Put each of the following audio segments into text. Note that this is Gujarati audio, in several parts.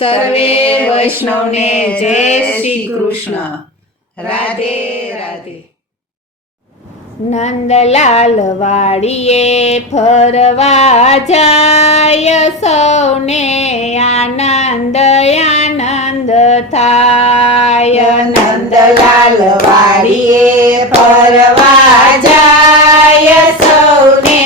સર્વે વૈષ્ણવને જય શ્રી કૃષ્ણ. રાધે રાધે. નંદલાલ વાડીએ ફરવા જાય, સૌને આનંદ આનંદ થાય. નંદલાલ વાડીએ ફરવા જાય, સૌને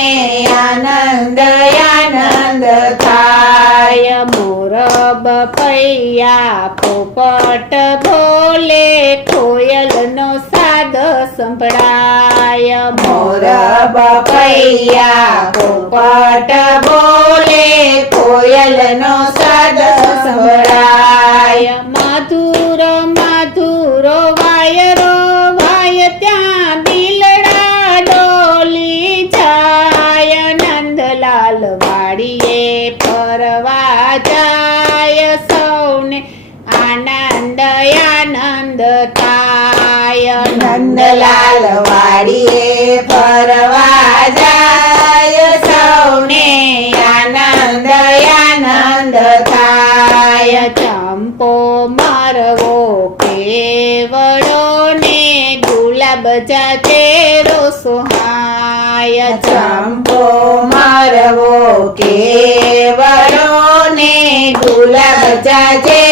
આનંદ આનંદ થાય. મોરબ પૈયા પોપટ બોલે, કોયલનો સાદ સંભળાય. મોરબ પૈયા પોપટ બોલે, કોયલનો સાદ સંભળાય. મધુર મધુર વાયરો વાય, ત્યાં દિલડા ડોલી જાય. નંદલાલ વાડીએ ફરવા જાય, સૌને આનંદ આનંદ થાય. નંદલાલ વાડીએ ફરવા જાય, સૌને આનંદ આનંદ થાય. ચંપો મારવો કેવડો ને, ગુલાબ જાતે રોસોહાય. ચંપો મારવો કેવડો ને, ગુલાબ જાજે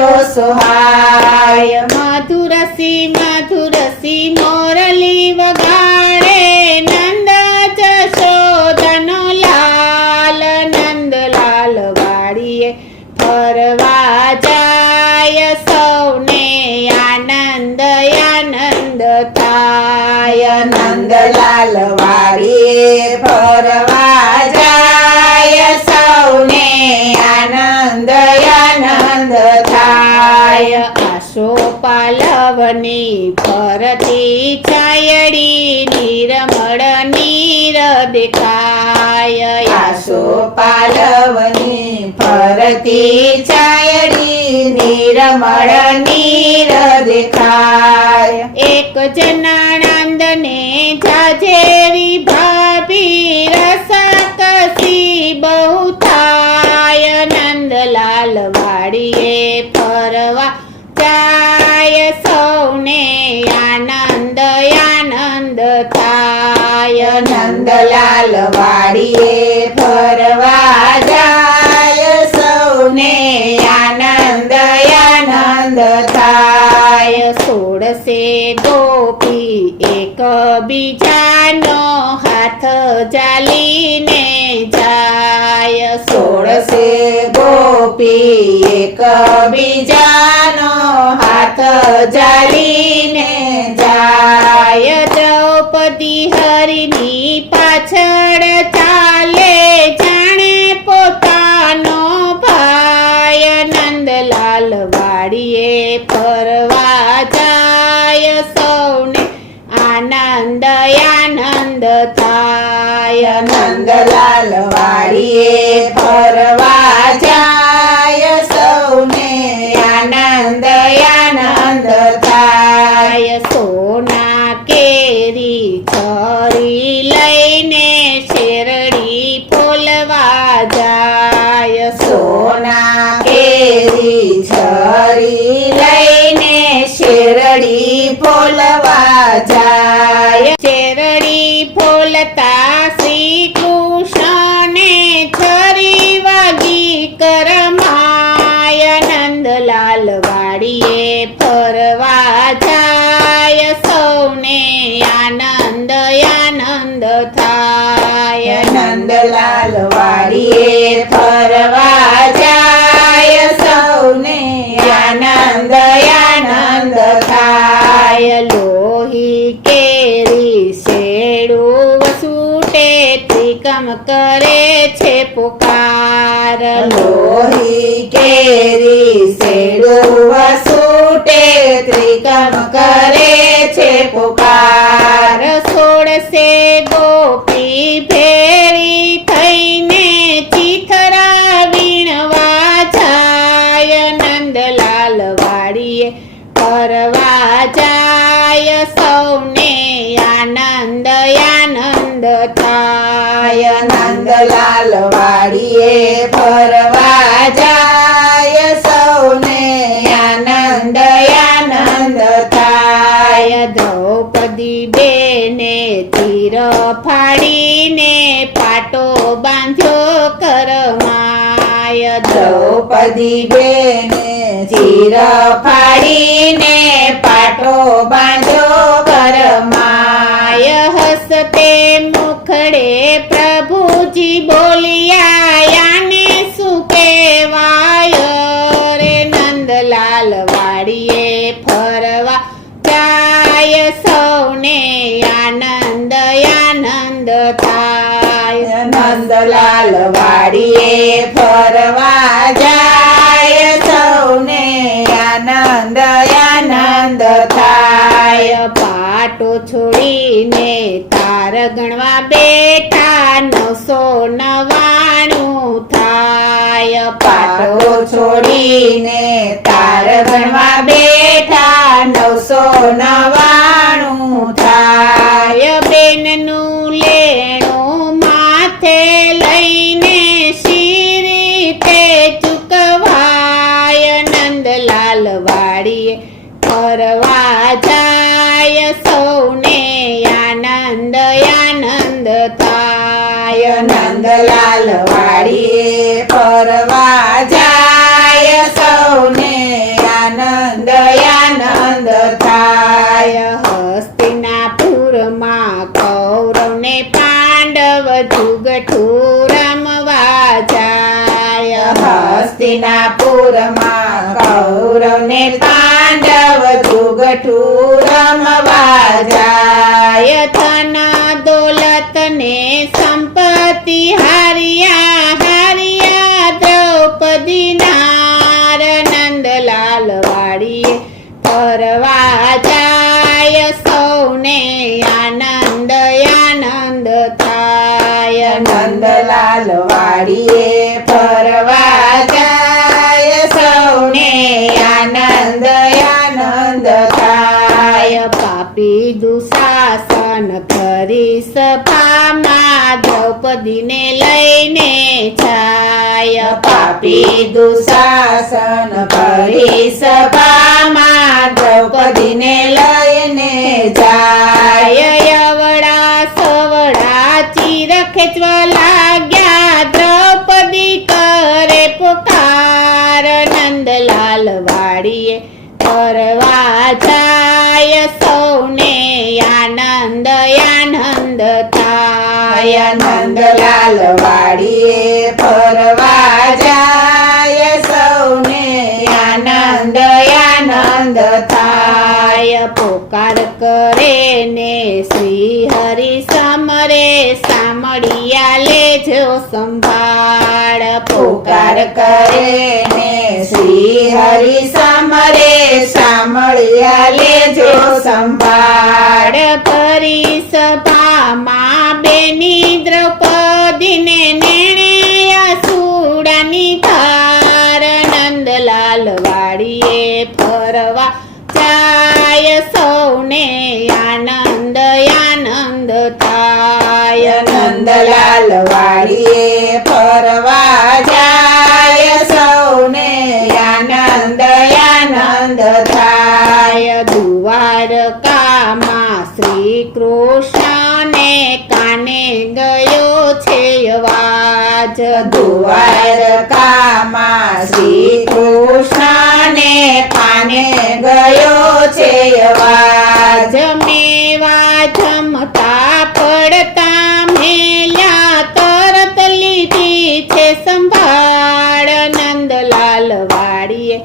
રોસોહાય. મધુરસી મધુરસી મોરલી વગાડે, નંદ જશોદનો લાલ. નંદલાલ વાડીએ ફરવા જાય, સૌને આનંદ આનંદ થાય. નંદલાલ વાડીએ ફરવા જાય, સૌને આનંદ આનંદ થાય. આશો પાલવની ફરતી છાયડી, નિર્મળ નીર દેખાય. આસો પાલવની ફરતી છાયડી, નિર્મળ નીર દેખાય. એક જનાનંદને જાજેવી ભાભી, રસકસી બહુ થાય. નંદલાલ વાડીએ ફરવા જાય, સૌને આનંદ આનંદ થાય. નંદલાલ વાડીએ ફરવા જાય, સૌને આનંદ આનંદ થાય. સોળસે ગોપી એક બીજાનો હાથ ચાલીને જાય. સોળસે ગોપી એક બીજાનો હાથ જાલીને જાય. દ્રૌપદી હરિની પાછળ ચાલે, જાણે પોતાનો ભાઈ. નંદલાલ વાડીએ ફરવા જાય, સૌને આનંદ આનંદ થાય. નંદલાલ વાડીએ ફરવા જાય, સૌને આનંદ આનંદ થાય. સોના કેરી છરી લઈને, શેરડી ફોલવા જાય. સોના કેરી છરી લઈને, શેરડી ફોલવા જાય. શેરડી ફોલતા શ્રી કૃષ્ણને છરી વાગી કરમાય. નંદલાલ વાડીએ ફરવા જાય, સૌને આનંદ આનંદ થાય. નંદલાલ વાડીએ ફરવા જાય, સૌને આનંદ આનંદ થાય. લોહી કેરી શેડું વસૂટે, ત્રિકમ કરે છે પુકાર. લોહી કેરી શેડું વસૂટે, ત્રિકમ કરે છે પુકાર. સોળસે ગોપી ભેળી થઈને, ચીથરા વીણવા જાય. નંદલાલ વાડીએ ફરવા જાય, સૌને આનંદ આનંદ થાય. નંદલાલ વાડીએ ફરવા જાય, જાય. દ્રૌપદી બેને તીર ફાડીને પાટો બાંધ્યો કરમાય. દ્રૌપદી બેને ચીર ફાડીને પાટો બાંધ્યો કરમાય. હસતે મુખડે પ્રભુજી બોલ્યા યાને શું કહેવાય રે. નંદલાલ વાડીએ ફરવા જાય સૌને આનંદ આનંદ થાય. નંદલાલ વાડીએ ફરવા જાય સૌને આનંદ આનંદ થાય. પાટો છોડીને તાર ગણવા બેઠા 999 થાય. પાટો છોડીને તાર ગણવા બેઠા 999 થાય. બેનનું લેણું માથે લઈને શી રીતે ચૂકવાય. નંદલાલ વાડીએ ફરવા જાય સૌને આનંદ આનંદ થાય. નંદલાલ વાડીએ ફરવા જાય સૌને આનંદ આનંદ થાય. હસ્તિનાપુરમાં કૌરવને પાંડવ જુગઠું રમવા જાય. હસ્તિનાપુરમાં કૌરવને પાંડવ જુગઠું રમવા જાય. ધન દોલત ને સંપત્તિ હાર્યા હાર્યા દ્રૌપદી નાર. નંદલાલ વાડીએ ફરવા જાય સૌને આનંદ આનંદ થાય. નંદલાલ વાડીએ ફરવા જાય સૌને આનંદ આનંદ થાય. પાપી દુશાસન ફરી સભામાં દ્રૌપદીને લઈને જાય. પાપી દુશાસન ફરી સભામાં દ્રૌપદીને લઈને જાય. યવડા સવડા ચીર ખેંચવા લાગ્યા દ્રૌપદી કરે પુકાર. નંદલાલ વાડીએ ફરવા જાય સૌને આનંદ આનંદ થાય. નંદલાલ વાડીએ ફરવા જાય સૌને આનંદ આનંદ થાય. પોકાર કરે ને શ્રી હરિ સમરે સામળિયા લેજો સંભાળ. પોકાર કરે ને શ્રી હરિ સમરે સામળિયા લેજો સંભાળ. ફરી સભામાં બેની દ્રૌપદીને નેણે આસુડાની ધાર. નંદલાલ વાડીએ ફરવા જાય સૌને આનંદ આનંદ થાય. નંદલાલ વાડીએ ફરવા જાય સૌને આનંદ આનંદ થાય. દ્વારકામાં શ્રી કૃષ્ણને કાને ગયો છે અવાજ. દ્વારકામાં શ્રી કૃષ્ણને કાને ગયો છે અવાજ. જમેવા જમતા પડતા મેલ્યા તરત લીધી છે સંભાળ. નંદલાલ વાડીએ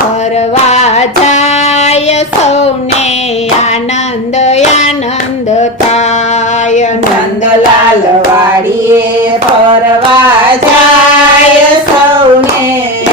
ફરવા જાય સૌને આનંદ આનંદ થાય. નંદલાલ વાડીએ ફરવા જાય સૌને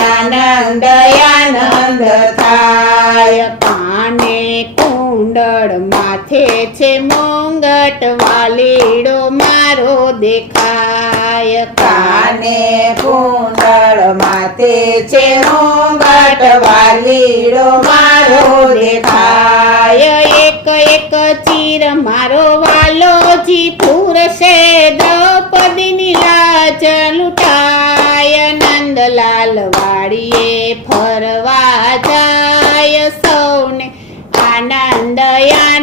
આનંદ આનંદ થાય. કાને કુંડળ માથે છે મોંગટ વાલીડો મારો દેખાય. કાને કુંડળ માથે છે મોંગટ વાલીડો મારો દેખાય. એક એક ચીર મારો વાલોજી પૂરશે દ્રૌપદીની લાજ લૂંટાય. નંદલાલ વાડીએ ફરવા જાય સૌને આનંદ આનંદ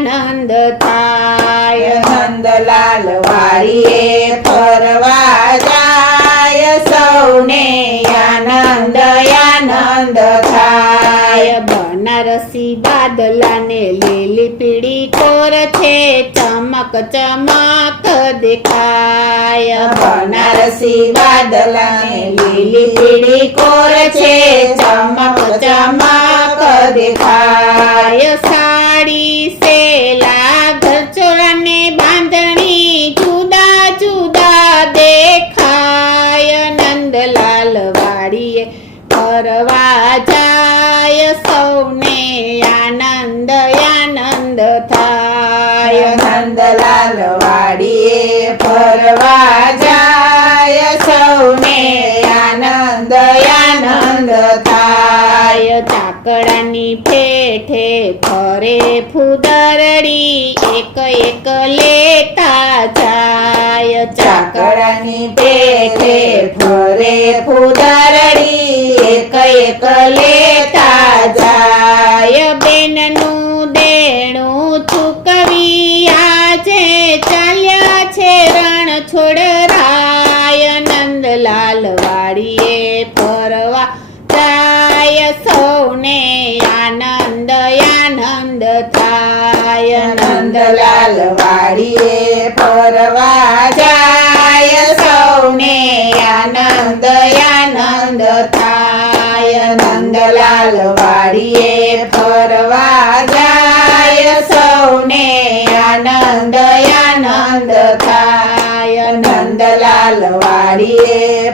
થાય. નંદલાલ વાડીએ ફરવા જાય સૌને આનંદ આનંદ થાય. બનારસી બાદલાને લીલી પીળી કોર છે ચમક ચમક દેખાય. બનારસી બાદલાને લીલી પીળી કોર છે ચમક ચમક દેખાય. સાડી સેલા ઘરચોળાને બાંધણી જુદા જુદા દેખાય. નંદલાલ વાડીએ ફરવા જાય સૌને આનંદ આનંદ થાય. નંદલાલ વાડીએ ફરવા જાય સૌને આનંદ આનંદ થાય. ચાકડાની પેઠે ફરે ફુદરડી એક એક લેતા જાય. ચાકડાની પેઠે ફરે ફુદરડી એક એક લેતા જાય. બેનનું દેણું ચૂકવી આજે ચાલ્યા છે રણ છોડરાય. નંદલાલ વાડીએ ફરવા જાય સૌને આનંદ આનંદ થાય. નંદલાલ વાડીએ ફરવા જાય સૌને આનંદ આનંદ થાય. નંદલાલ વાડીએ ફરવા જાય સૌને આનંદ આનંદ થાય. નંદલાલ વાડીએ